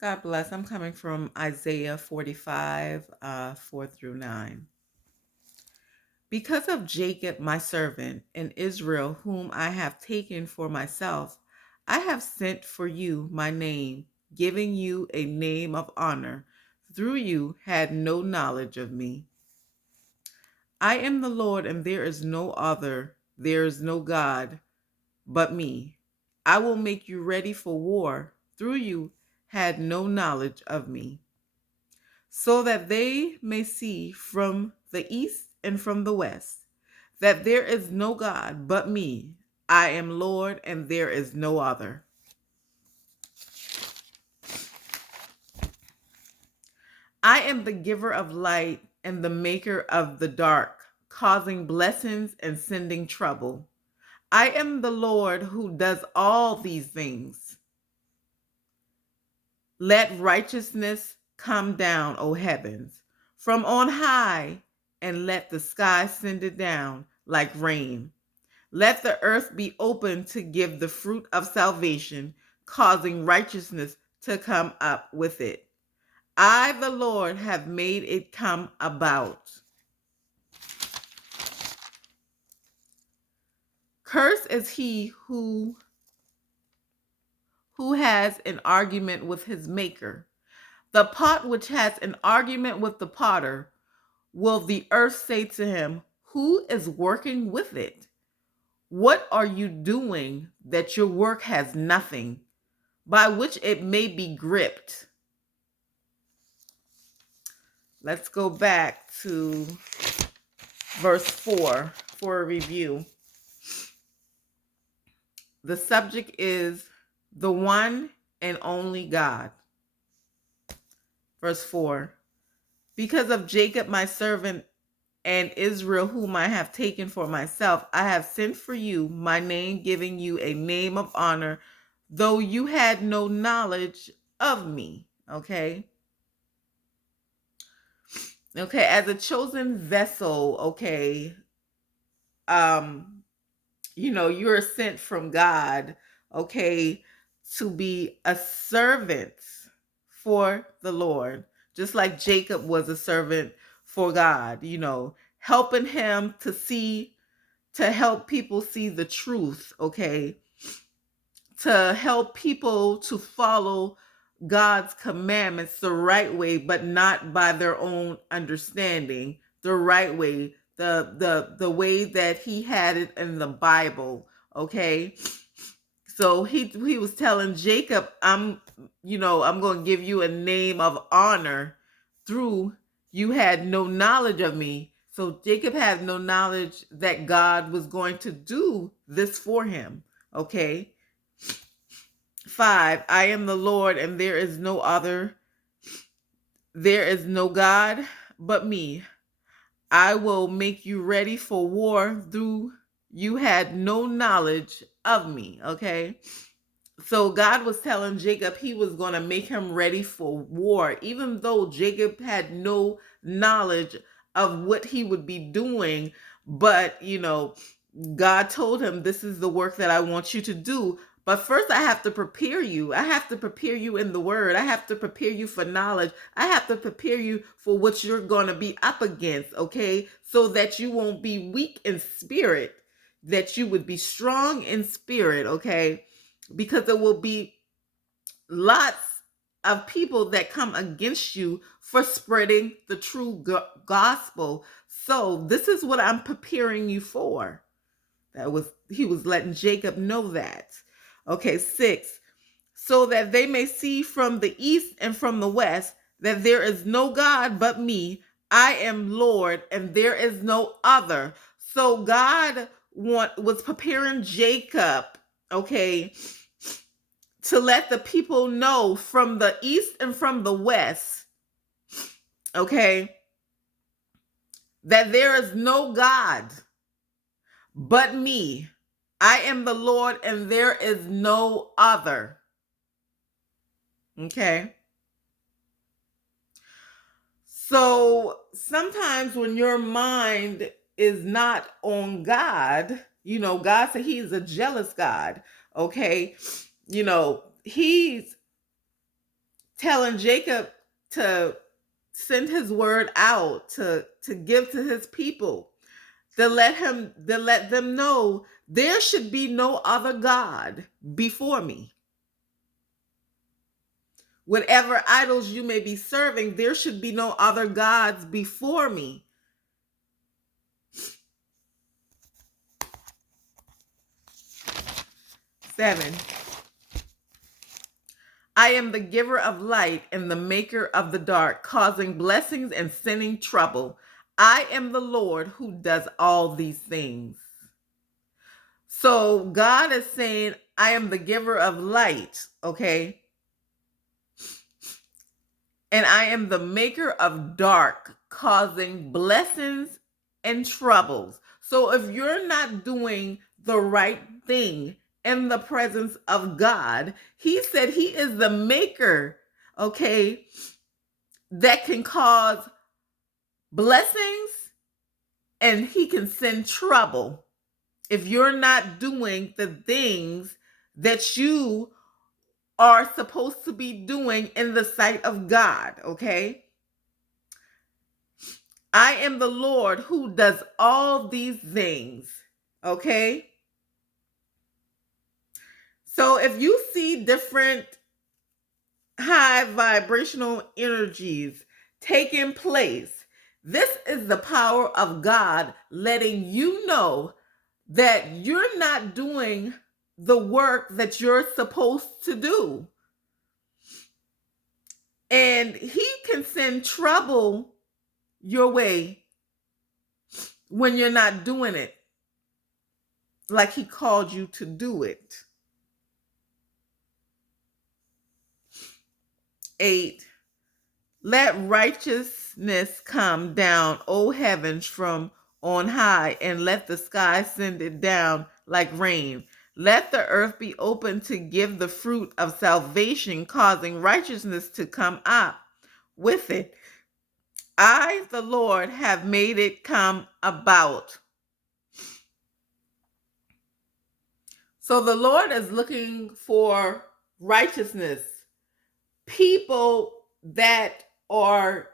God bless. I'm coming from Isaiah 45, 4 through 9. Because of Jacob, my servant, and Israel, whom I have taken for myself, I have sent for you my name, giving you a name of honor. Through you had no knowledge of me. I am the Lord, and there is no other. There is no God but me. I will make you ready for war. Through you had no knowledge of me, so that they may see from the east and from the west that there is no God but me. I am Lord, and there is no other. I am the giver of light and the maker of the dark, causing blessings and sending trouble. I am the Lord who does all these things. Let righteousness come down, O heavens, from on high, and let the sky send it down like rain. Let the earth be open to give the fruit of salvation, causing righteousness to come up with it. I, the Lord, have made it come about. Cursed is he who has an argument with his maker. The pot which has an argument with the potter, will the earth say to him, who is working with it? What are you doing that your work has nothing, by which it may be gripped? Let's go back to verse 4 for a review. The subject is the one and only God. Verse 4. Because of Jacob, my servant, and Israel, whom I have taken for myself, I have sent for you my name, giving you a name of honor, though you had no knowledge of me. Okay. Okay. As a chosen vessel, okay. You're sent from God, okay, to be a servant for the Lord, just like Jacob was a servant for God, helping him to help people see the truth, okay, to help people to follow God's commandments the right way, but not by their own understanding, the right way, the way that he had it in the Bible, okay? So he was telling Jacob, I'm going to give you a name of honor through you had no knowledge of me. So Jacob had no knowledge that God was going to do this for him, okay? 5, I am the Lord, and there is no other. There is no God but me. I will make you ready for war through you had no knowledge of me. Okay. So God was telling Jacob he was going to make him ready for war, even though Jacob had no knowledge of what he would be doing. But, God told him, this is the work that I want you to do. But first, I have to prepare you. I have to prepare you in the word. I have to prepare you for knowledge. I have to prepare you for what you're going to be up against, okay? So that you won't be weak in spirit, that you would be strong in spirit, okay? Because there will be lots of people that come against you for spreading the true gospel. So, this is what I'm preparing you for. He was letting Jacob know that. Okay, 6. So that they may see from the east and from the west that there is no God but me. I am Lord, and there is no other. So God was preparing Jacob, okay, to let the people know from the east and from the west, okay, that there is no God but me. I am the Lord, and there is no other. Okay. So sometimes when your mind is not on God, God said he's a jealous God. Okay. He's telling Jacob to send his word out to give to his people, to let them know there should be no other God before me. Whatever idols you may be serving, there should be no other gods before me. Seven, I am the giver of light and the maker of the dark, causing blessings and sending trouble. I am the Lord who does all these things. So God is saying, I am the giver of light, okay? And I am the maker of dark, causing blessings and troubles. So if you're not doing the right thing in the presence of God, he said he is the maker, okay, that can cause blessings and he can send trouble if you're not doing the things that you are supposed to be doing in the sight of God, okay? I am the Lord who does all these things, okay? So if you see different high vibrational energies taking place, this is the power of God letting you know that you're not doing the work that you're supposed to do. And he can send trouble your way when you're not doing it like he called you to do it. 8, let righteousness come down, O heavens, from on high, and let the sky send it down like rain. Let the earth be open to give the fruit of salvation, causing righteousness to come up with it. I, the Lord, have made it come about. So the Lord is looking for righteousness. People that are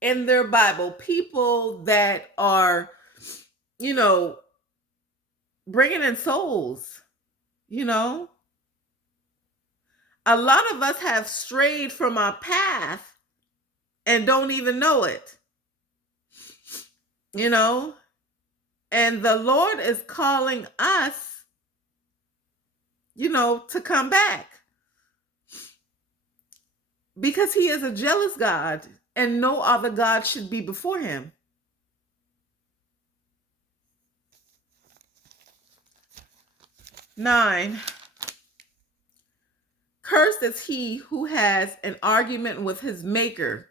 in their Bible, people that are, bringing in souls, A lot of us have strayed from our path and don't even know it, And the Lord is calling us, to come back. Because he is a jealous God and no other God should be before him. 9, cursed is he who has an argument with his maker.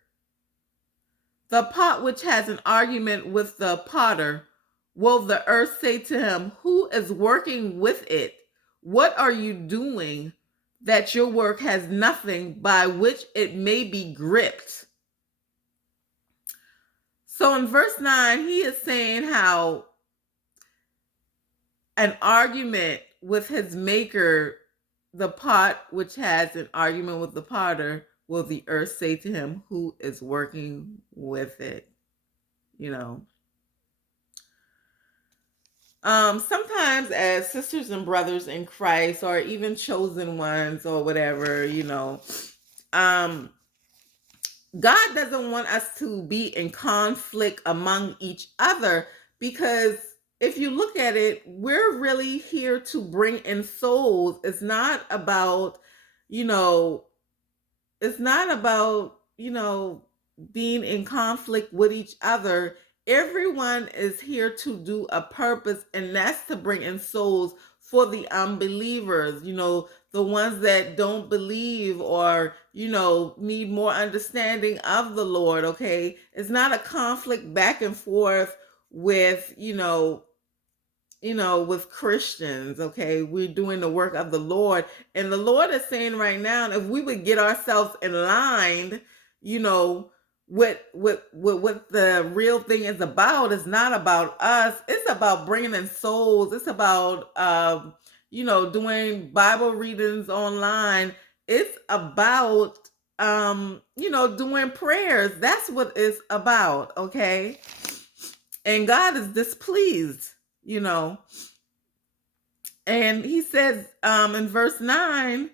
The pot which has an argument with the potter, will the earth say to him, who is working with it? What are you doing that your work has nothing by which it may be gripped? So in verse 9, he is saying how an argument with his maker, the pot which has an argument with the potter, will the earth say to him, who is working with it? Sometimes as sisters and brothers in Christ, or even chosen ones or whatever, God doesn't want us to be in conflict among each other, because if you look at it, we're really here to bring in souls. It's not about, being in conflict with each other. Everyone is here to do a purpose, and that's to bring in souls for the unbelievers, the ones that don't believe or, need more understanding of the Lord, okay? It's not a conflict back and forth with, with Christians, okay? We're doing the work of the Lord. And the Lord is saying right now, if we would get ourselves in line, what the real thing is about, is not about us. It's about bringing in souls. It's about, doing Bible readings online. It's about doing prayers. That's what it's about, okay? And God is displeased, you know. And he says in verse 9,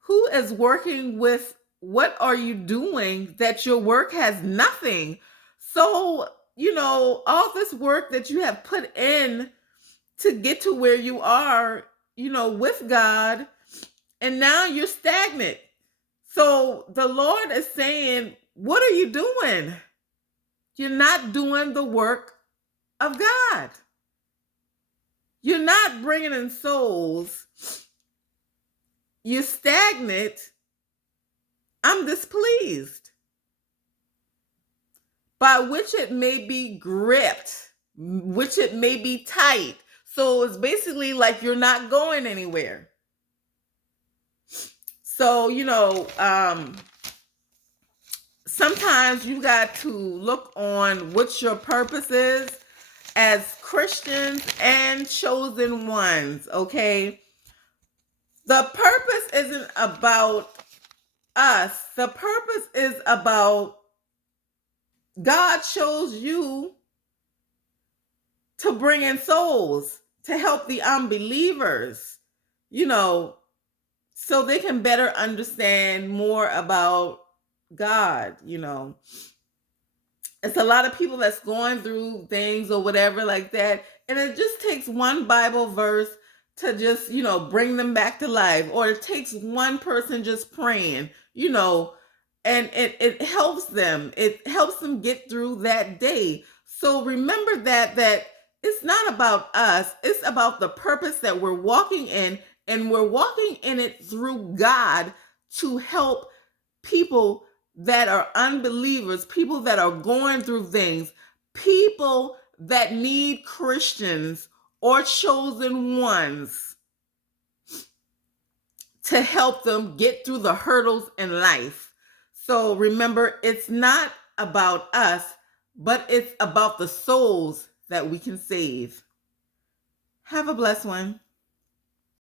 who is working with what are you doing that your work has nothing? So, all this work that you have put in to get to where you are, with God, and now you're stagnant. So the Lord is saying, what are you doing? You're not doing the work of God. You're not bringing in souls. You're stagnant. I'm displeased. By which it may be gripped, which it may be tight. So it's basically like you're not going anywhere. So, sometimes you got to look on what your purpose is as Christians and chosen ones, okay? The purpose isn't about us. The purpose is about God chose you to bring in souls, to help the unbelievers, so they can better understand more about God. It's a lot of people that's going through things or whatever like that, and it just takes one Bible verse to just bring them back to life, or it takes one person just praying, and it helps them. It helps them get through that day. So remember that it's not about us. It's about the purpose that we're walking in, and we're walking in it through God to help people that are unbelievers, people that are going through things, people that need Christians or chosen ones to help them get through the hurdles in life. So remember, it's not about us, but it's about the souls that we can save. Have a blessed one.